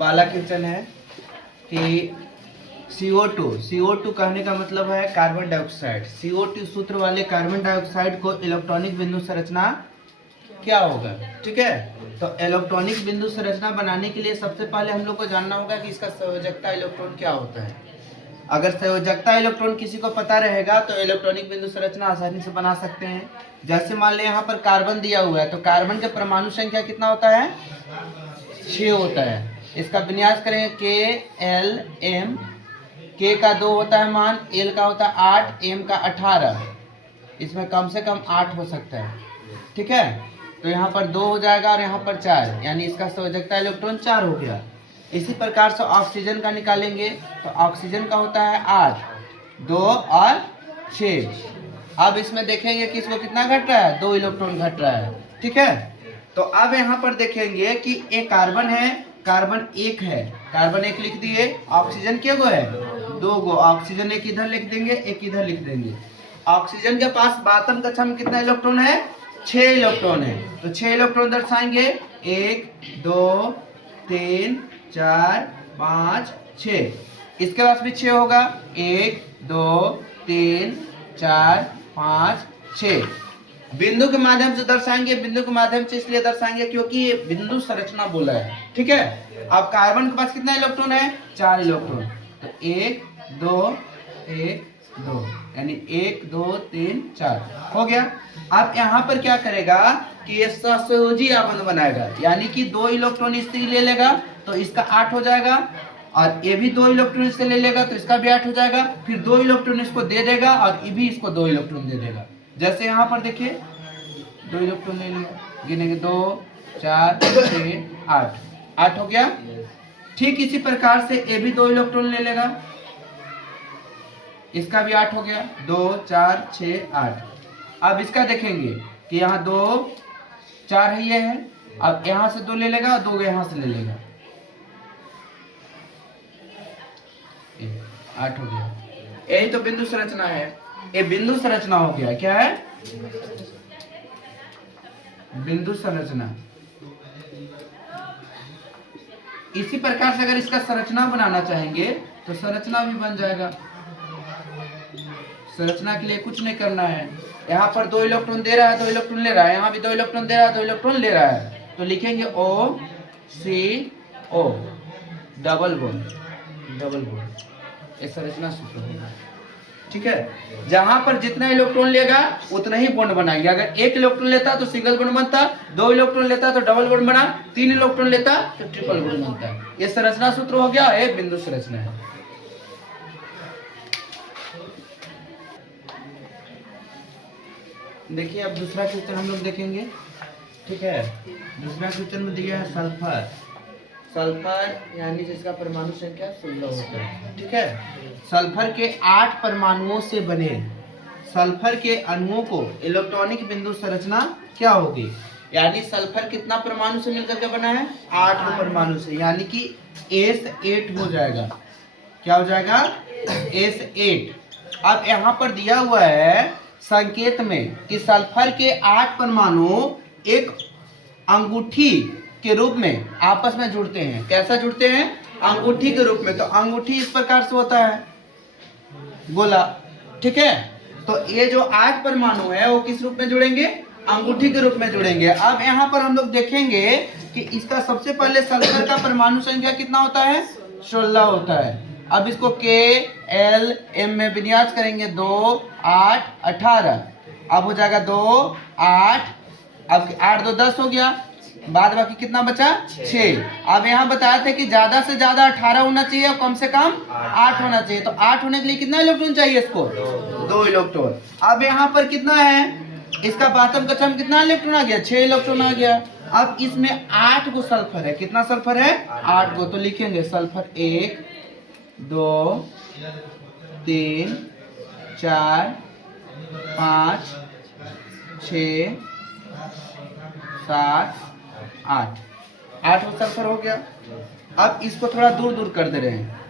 पहला क्वेश्चन है कि CO2 कहने का मतलब है कार्बन डाइऑक्साइड। CO2 सूत्र वाले कार्बन डाइऑक्साइड को इलेक्ट्रॉनिक बिंदु संरचना क्या होगा। ठीक है, तो इलेक्ट्रॉनिक बिंदु संरचना बनाने के लिए सबसे पहले हम लोग को जानना होगा कि इसका संयोजकता इलेक्ट्रॉन क्या होता है। अगर संयोजकता इलेक्ट्रॉन किसी को पता रहेगा तो इलेक्ट्रॉनिक बिंदु संरचना आसानी से बना सकते हैं। जैसे मान ले यहाँ पर कार्बन दिया हुआ है तो कार्बन के परमाणु संख्या कितना होता है, 6 होता है। इसका विन्यास करेंगे KLM, K का 2 होता है मान, L का होता है 8, M का 18, इसमें कम से कम 8 हो सकता है। ठीक है, तो यहाँ पर 2 हो जाएगा और यहाँ पर 4, यानी इसका संयोजकता इलेक्ट्रॉन 4 हो गया। इसी प्रकार से ऑक्सीजन का निकालेंगे तो ऑक्सीजन का होता है 8, 2 और 6। अब इसमें देखेंगे कि इसको कितना घट रहा है, 2 इलेक्ट्रॉन घट रहा है। ठीक है, तो अब यहाँ पर देखेंगे कि एक कार्बन है, कार्बन 1 है, कार्बन 1 लिख दिए। ऑक्सीजन क्या गो है, 2 गो। ऑक्सीजन एक इधर लिख देंगे, एक इधर लिख देंगे। ऑक्सीजन के पास बातम कक्षा में कितना इलेक्ट्रॉन है, 6 इलेक्ट्रॉन है। तो 6 इलेक्ट्रॉन दर्शाएंगे, 1 2 3 4 5 6। इसके पास भी 6 होगा, 1 2 3 4 5 6। बिंदु के माध्यम से दर्शाएंगे, बिंदु के माध्यम से इसलिए दर्शाएंगे क्योंकि ये बिंदु संरचना बोला है। ठीक है, अब कार्बन के पास कितना इलेक्ट्रॉन है, 4 इलेक्ट्रॉन। तो 1 2 1 2, यानी 1 2 3 4 हो गया। अब यहाँ पर क्या करेगा कि ये सहसंयोजी आबंध बनाएगा, यानी कि 2 इलेक्ट्रॉन इससे ले लेगा तो इसका 8 हो जाएगा, और ये भी 2 इलेक्ट्रॉन इससे ले लेगा तो इसका भी 8 हो जाएगा। फिर 2 इलेक्ट्रॉन इसको दे देगा और ये भी इसको 2 इलेक्ट्रॉन दे देगा। जैसे यहाँ पर देखिए 2 इलेक्ट्रॉन ले लिया, गिनेंगे 2 4 6 8, 8 हो गया। ठीक इसी प्रकार से ये भी 2 इलेक्ट्रॉन ले लेगा, इसका भी 8 हो गया, 2 4 6 8। अब इसका देखेंगे कि यहाँ 2 4 है, ये है। अब यहाँ से 2 ले लेगा और 2 यहाँ से ले लेगा, 8 हो गया। यही तो बिंदु संरचना है, ये बिंदु संरचना हो गया। क्या है, बिंदु संरचना। इसी प्रकार से अगर इसका संरचना बनाना चाहेंगे तो संरचना भी बन जाएगा। संरचना के लिए कुछ नहीं करना है, यहाँ पर 2 इलेक्ट्रॉन दे रहा है, 2 इलेक्ट्रॉन ले रहा है, यहाँ भी 2 इलेक्ट्रॉन दे रहा है, 2 इलेक्ट्रॉन ले रहा है, तो लिखेंगे OCO, double bond, double bond. ये संरचना सूत्र होगा। ठीक है, जहां पर जितना इलेक्ट्रॉन लेगा उतना ही बॉन्ड बनाएंगे। अगर 1 इलेक्ट्रॉन लेता तो सिंगल बॉन्ड बनता, 2 इलेक्ट्रॉन लेता तो डबल बॉन्ड बना, 3 इलेक्ट्रॉन लेता तो ट्रिपल बॉन्ड बनता है। ये संरचना सूत्र हो गया, ये बिंदु संरचना है। देखिए अब दूसरा क्वेश्चन हम लोग देखेंगे। ठीक है, दूसरा क्वेश्चन में दिया है सल्फर। सल्फर यानी जिसका परमाणु संख्या 16 होता है। ठीक है, सल्फर के 8 परमाणुओं से बने सल्फर के अणुओं को इलेक्ट्रॉनिक बिंदु संरचना क्या होगी। यानी सल्फर कितना परमाणु से मिलकर के बना है, 8 परमाणु से, यानी कि S8 हो जाएगा। क्या हो जाएगा, S8। अब यहाँ पर दिया हुआ है संकेत में कि सल्फर के 8 परमाणु एक अंगूठी के रूप में आपस में जुड़ते हैं। कैसा जुड़ते हैं, अंगूठी के रूप में। तो अंगूठी इस प्रकार से होता है, गोला। ठीक है, तो ये जो 8 परमाणु है वो किस रूप में जुड़ेंगे, अंगूठी के रूप में जुड़ेंगे। अब यहाँ पर हम लोग देखेंगे कि इसका सबसे पहले सल्फर का परमाणु संख्या कितना होता है, 16 होता है। अब इसको KLM में विन्यास करेंगे, 2 8 18। अब हो जाएगा 2 8, अब 8 2 10 हो गया, बाद बाकी कितना बचा, 6। अब यहाँ बताया था कि ज्यादा से ज्यादा 18 होना चाहिए और कम से कम 8 होना चाहिए। तो 8 होने के लिए कितना इलेक्ट्रॉन चाहिए इसको, 2 इलेक्ट्रॉन। अब यहाँ पर कितना है, इसका बातम कक्षा में कितना इलेक्ट्रॉन आ गया, 6 इलेक्ट्रॉन आ गया। अब इसमें 8 गो सल्फर है, कितना सल्फर है, 8 गो। तो लिखेंगे सल्फर 1 2 3 4 5 6 7 8, 8 सल्फर हो गया। अब इसको थोड़ा दूर दूर कर दे रहे हैं।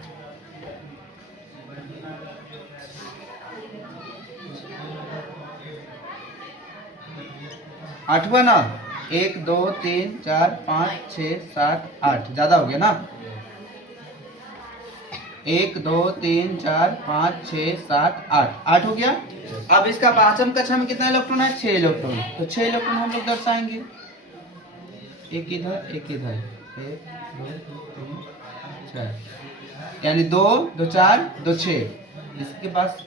आठवां ना, 1 2 3 4 5 6 7 8, ज्यादा हो गया ना। 1 2 3 4 5 6 7 8, 8 हो गया। अब इसका पांचम कक्षा में कितना इलेक्ट्रॉन है? 6 इलेक्ट्रॉन। तो 6 इलेक्ट्रॉन हम लोग दर्शाएंगे, एक इधर एक इधर, 1 2 3 4, यानी 2 2 4 2 6। इसके पास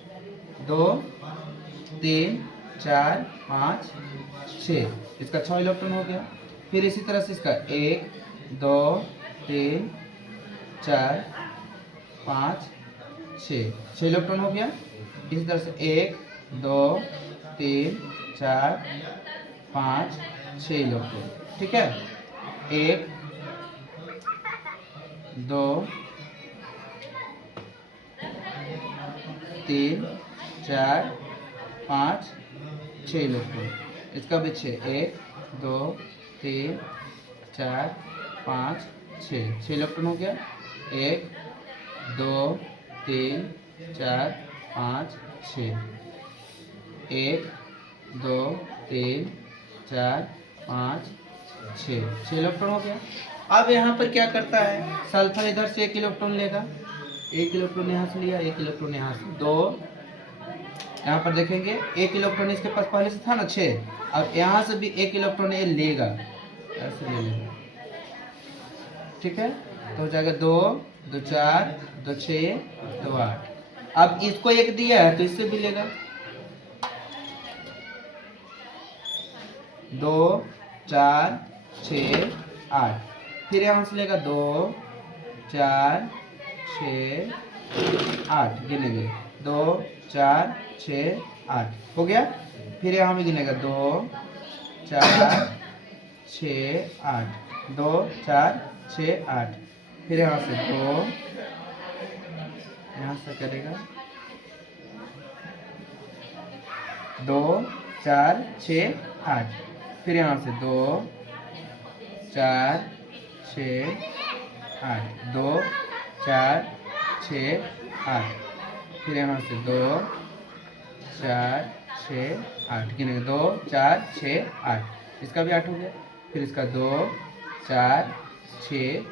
2 3 4 5 6, इसका 6 इलेक्ट्रॉन हो गया। फिर इसी तरह से इसका 1 2 3 4 5 6 इलेक्ट्रॉन हो गया। इसी तरह से 1 2 3 4 5 6 इलेक्ट्रॉन, ठीक है। 1 2 3 4 5 6 इलेक्ट्रॉन, इसका भी 6, 1 2 3 4 5 6 इलेक्ट्रॉन हो गया। 1 2 3 4 5 6, 1 2 3 4 5 6 इलेक्ट्रॉन हो गया। अब यहाँ पर क्या करता है, सल्फर इधर से 1 इलेक्ट्रॉन लेगा, 1 इलेक्ट्रॉन यहाँ से लिया, 1 इलेक्ट्रॉन यहाँ से, 2 यहाँ पर देखेंगे 1 इलेक्ट्रॉन इसके पास पहले से था ना 6, अब यहाँ से भी 1 इलेक्ट्रॉन ये लेगा, ऐसे ले लेगा, ठीक है। तो हो जाएगा 2 2 4 2 6 2 8। अब इसको 1 दिया है तो इससे भी लेगा, 2 4 6 8, फिर यहाँ से लेगा 2 4 6 8, गिनेंगे 2 4 6 8 हो गया। फिर यहाँ में गिनेगा 2 4 6 8, 2 4 6 8, फिर यहाँ से 2, यहाँ से करेगा 2 4 6 8, फिर यहाँ से 2 4 6 8, 2 4 6 8, फिर यहाँ से 2 4 6 8, गिनेंगे 2 4 6 8, इसका भी 8 हो गया। फिर इसका 2 4 6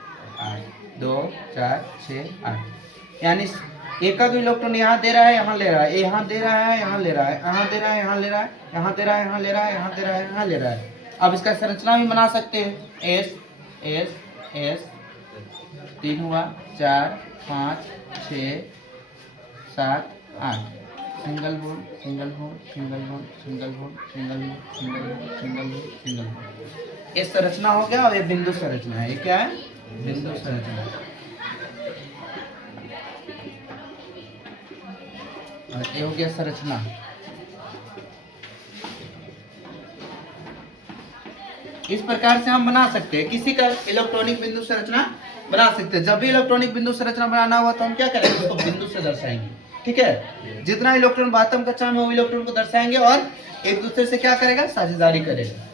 8, 2 4 6 8, यानी एक का इलेक्ट्रॉन यहाँ दे रहा है, यहाँ ले रहा है, यहाँ दे रहा है, यहाँ ले रहा है, यहाँ दे रहा है, यहाँ ले रहा है, यहाँ दे रहा है, यहाँ ले रहा है, यहाँ दे रहा है, यहाँ ले रहा है। अब इसका संरचना भी बना सकते हैं, एस एस एस 3 हुआ, 4 5 6 7 8, single bond single bond single bond single bond single bond single bond single bond single bond, ये संरचना हो गया। और ये बिंदु संरचना है, ये क्या है? बिंदु संरचना। और ये हो गया संरचना। इस प्रकार से हम बना सकते हैं, किसी का इलेक्ट्रॉनिक बिंदु संरचना बना सकते हैं। जब भी इलेक्ट्रॉनिक बिंदु संरचना बनाना हुआ तो हम क्या करेंगे, उसको बिंदु से दर्शाएंगे, ठीक है। जितना इलेक्ट्रॉन बातम कक्षा में वो इलेक्ट्रॉन को दर्शाएंगे और एक दूसरे से क्या करेगा, साझेदारी करेगा।